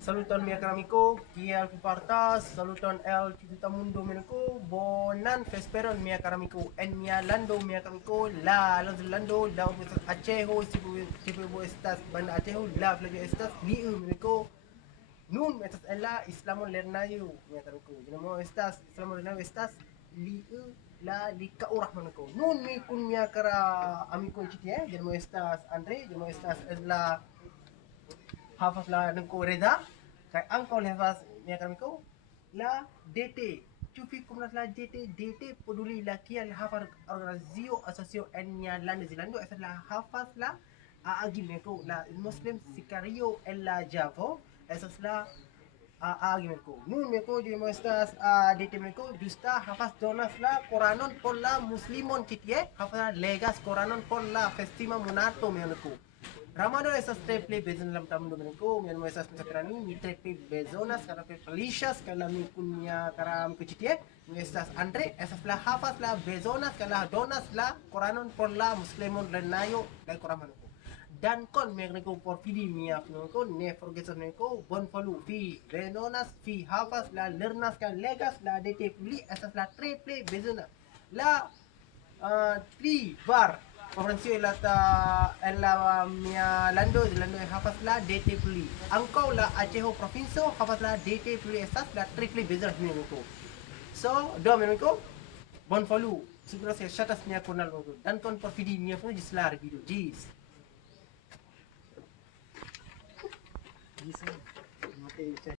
Saluton mi amico, kiel fartas, saluton el Tutamundo mi amico, bonan vesperon mi amico, en mia lando mi amico, la lando, la Aceho, si estas banda Aceho, la flajo estas, liu mi amico, nun estas en la islamo lernayo mi amico, dinamo estas, islamo lernayo estas, liu la lika urah mi amico, nun mi kun mi amico chitie, dinamo estas Andre, dinamo estas es la havas la nengko reda kaj ankaŭ li havas mia amiko la DT. Ĉu vi konas la DT peduli la kiel havas organizacio asocio en nia lando Zelando estas la havas la agimeko la muslim sikario en la Javo estas la agimeko. Nun meko di estas DT meko justa havas donas la Koranon por la muslimon ĉi tie havas legas Koranon por la festima monato meko. Ramadan estas tre plej bezona tamu dominiko, mi animo estas konsekrani, mi tre plej bezonas kaj plej feliĉas kaj la mi kun mia kara amiko ĉi tie, mi estas Andre, estas la havas la bezonas kaj la donas la Koranon por la muslimon lernajo kaj Koranmaniko. Dankon mi amiko por fidi mia amiko, ne forgesos amiko, bonvolu vi bezonas, vi havas la lernas kaj legas la DT pli estas la tre plej bezona. La pli var provincio en la mia lando havas la DT pli. Ankaŭ la Aceho provinco havas la DT pli estas la tre pli bezona mi amiko. So, do mi amiko, bonvolu, siguras ke ŝatas mia kanalo. Dankon por vidi mia ĝis la revido. Ĝis.